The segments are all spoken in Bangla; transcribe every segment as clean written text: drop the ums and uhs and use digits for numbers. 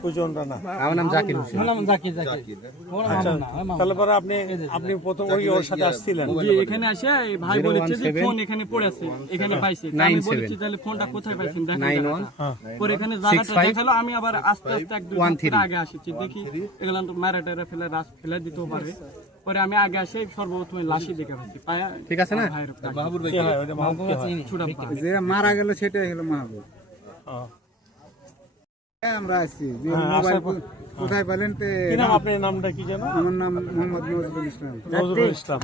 সুজন রানা। আমার নাম জাকির হোসেন। তাহলে পরে আপনি প্রথম ওর সাথে আসছিলেন? এখানে আসে ভাই বলেছে যে ফোন এখানে পড়ে আছে, এখানে পাইছে। আমি বলেছি তাহলে ফোনটা কোথায় পাইছেন দেখেন। পরে এখানে জায়গাটা দেখালো, আমি আবার আস্তে আস্তে এক দুই মিনিট আগে আসছি, দেখি এগুলো তো মারা টারা ফেলে দিতেও পারে। পরে আমি আগে আসে সর্বপ্রথম লাশি দেখে পাচ্ছি পায়া। ঠিক আছে না, মাহবুব ভাই যে মারা গেল সেটাই হলো মাহবুব। আমরা আসছি যে মোবাইল কোথায় পেলেন? আপনার নামটা কি জানো? আমার নাম মোহাম্মদ নজরুল ইসলাম। নজরুল ইসলাম।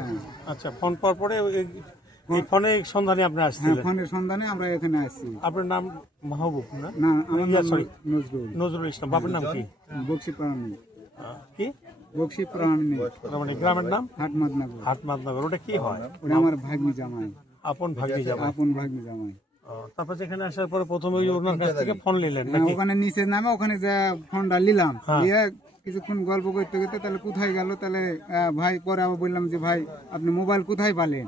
আচ্ছা, ফোন পাওয়ার পরে এই ফোনের সন্ধানে আপনি আসছিলেন? ফোনের সন্ধানে আমরা এখানে আসছি। আপনার নাম মাহবুব না? না, আমার নাম নজরুল। নজরুল ইসলাম। বাবার নাম কি? বক্সি প্রাণী। কি? বক্সি প্রাণী। মানে গ্রামের নাম? হাটমাদনগর। হাটমাদনগর। ওটা কি হয়? ওটা আমার ভাগ্নি জামাই। আপন ভাগ্নি জামাই। আপন ভাগ্নি জামাই। তারপর এখানে আসার পরে প্রথমে ওনার কাছ থেকে ফোন নিলেন? ওখানে নিচে নামে ওখানে যা ফোনটা নিলাম, নিয়ে কিছুক্ষণ গল্প করতে করতে তাহলে কোথায় গেল, তাহলে ভাই পরে আবার বললাম যে ভাই আপনি মোবাইল কোথায় পালেন?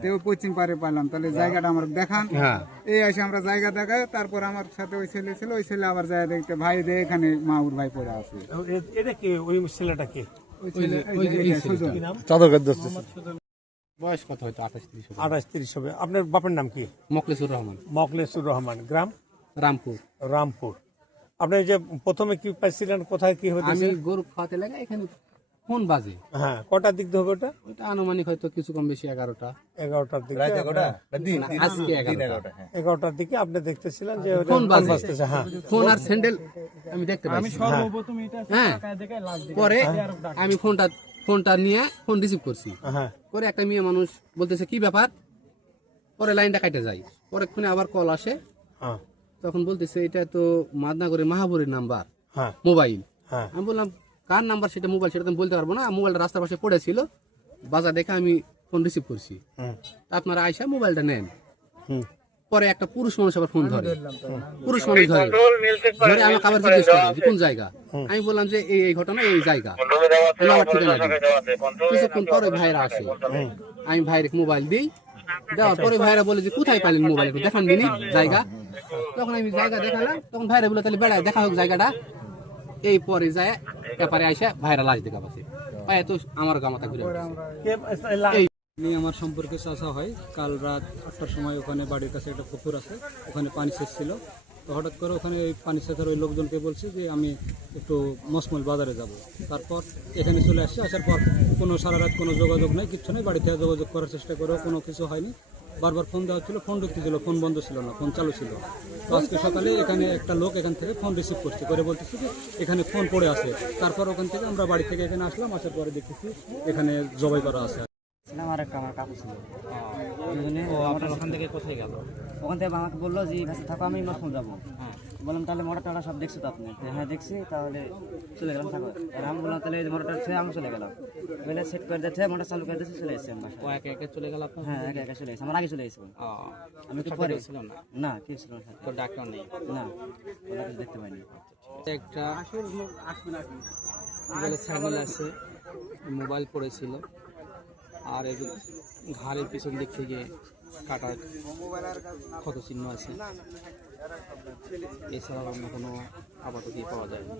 তো পশ্চিম পারে পালাম, তাহলে জায়গাটা আমার দেখান। এই আসে আমরা জায়গা দেখায়, তারপর আমার সাথে ওই ছেলে ছিল, ওই ছেলে আবার যায় দেখতে ভাই দেখ এখানে মাহুর ভাই পড়ে আছে। এটা কি ওই ছেলেটা কি? ওই ছেলে চাদর বয়স কত হয়তো 28-30 হবে। আপনার বাপের নাম কি? মকলেসুর রহমান। মকলেসুর রহমান। গ্রাম? রামপুর। রামপুর। আপনি যে প্রথমে কি পাইছিলেন, কোথায় কি হচ্ছে? আমি গরু খাওয়াতে লাগে, এখানে ফোন বাজে। হ্যাঁ, কটার দিক হবে ওটা? ওটা আনুমানিক হয়তো কিছু কম বেশি 11টা। 11টার দিকে। আজকে 11টার দিকে আপনি দেখতেছিলেন যে ফোন বাজতেছে। হ্যাঁ, ফোন আর স্যান্ডেল আমি দেখতে পাচ্ছি। আমি সর্বপ্রথম এটা টাকা দেখে লাশ দেখে, পরে আমি ফোনটা নিয়ে ফোন রিসিভ করছি। পরে একটা মেয়ে মানুষ বলতেছে কি ব্যাপার, পরে লাইনটা কাটে যায়। পরে আবার কল আসে, তখন বলতেছে এটা তো মাদনাগরের মাহাবুরের নাম্বার মোবাইল। আমি বললাম কার নাম্বার সেটা, মোবাইল সেটা আমি বলতে পারবো না, মোবাইলটা রাস্তার পাশে পড়েছিল, বাজার দেখে আমি ফোন রিসিভ করছি। আপনারা আইসা মোবাইলটা নেন। পরে একটা পুরুষ মানুষ আবার ফোন ধরে, পুরুষ মানুষ ধরে আমাকে আবার জিজ্ঞেস করে কোন জায়গা। আমি বললাম যে এই ঘটনা এই জায়গা, আমার ঠিকানা। কিছুক্ষণ পরে ভাইরা আসে, আমি ভাইরে মোবাইল দিই, দেওয়ার পরে ভাইরা বলে যে কোথায় পাইলেন মোবাইল, দেখান দিনি জায়গা। তখন আমি জায়গা দেখালাম, তখন ভাইরা বলে তাহলে বেড়ায় দেখা হোক জায়গাটা। এই পরে যায় ব্যাপারে আসে ভাইরা লাশ দেখা পাচ্ছে, পায় তো আমার গামাতা ঘুরে। আমার সম্পর্কে চাষা হয়। কাল রাত 8টার সময় ওখানে বাড়ির কাছে একটা পুকুর আছে, ওখানে পানি সেচ ছিল। তো হঠাৎ করে ওখানে ওই পানি সেচার ওই লোকজনকে বলছি যে আমি একটু মসমল বাজারে যাব। তারপর এখানে চলে আসছি। আসার পর কোনো সারা রাত কোনো যোগাযোগ নেই, কিচ্ছু নেই। বাড়ি থেকে যোগাযোগ করার চেষ্টা করেও কোনো কিছু হয়নি। বারবার ফোন দেওয়া ছিল, ফোন ঢুকতেছিল, ফোন বন্ধ ছিল না, ফোন চালু ছিল। তো আজকে সকালে এখানে একটা লোক এখান থেকে ফোন রিসিভ করছে, করে বলতেছে যে এখানে ফোন পড়ে আছে। তারপর ওখান থেকে আমরা বাড়ি থেকে এখানে আসলাম, আসার পরে দেখতেছি এখানে জবাই করা আছে। আমার একটা আমার কাকু ছিল, ওখান থেকে কোথায় গেল? ওখান থেকে আমাকে বললো যে কাছে থাকো, আমি মসমল যাবো। বললাম তাহলে মোটর টাটা সব দেখছো তো আপনি? হ্যাঁ দেখছি, তাহলে চলে গেলাম থাকো। আমি বললাম তাহলে মোটরটা ছেড়ে আমি চলে গেলাম, বলে সেট করে দিতে মোটর চালু করে দিতে চলে এসেছি। একে একে চলে গেল? হ্যাঁ, একে একে চলে এসেছি, আমার আগে চলে এসেছি। আমি তো পরে ছিল না, না কেউ ছিল না, তো ডাক্তার নেই, না ওরা কিছু দেখতে পাইনি। একটা স্যান্ডেল আছে, মোবাইল পড়েছিল, আর এর ঘাড়ের পিছন দিক থেকে কাটার ক্ষত চিহ্ন আছে। এছাড়া অন্য কোনো আপাতত পাওয়া যায় না।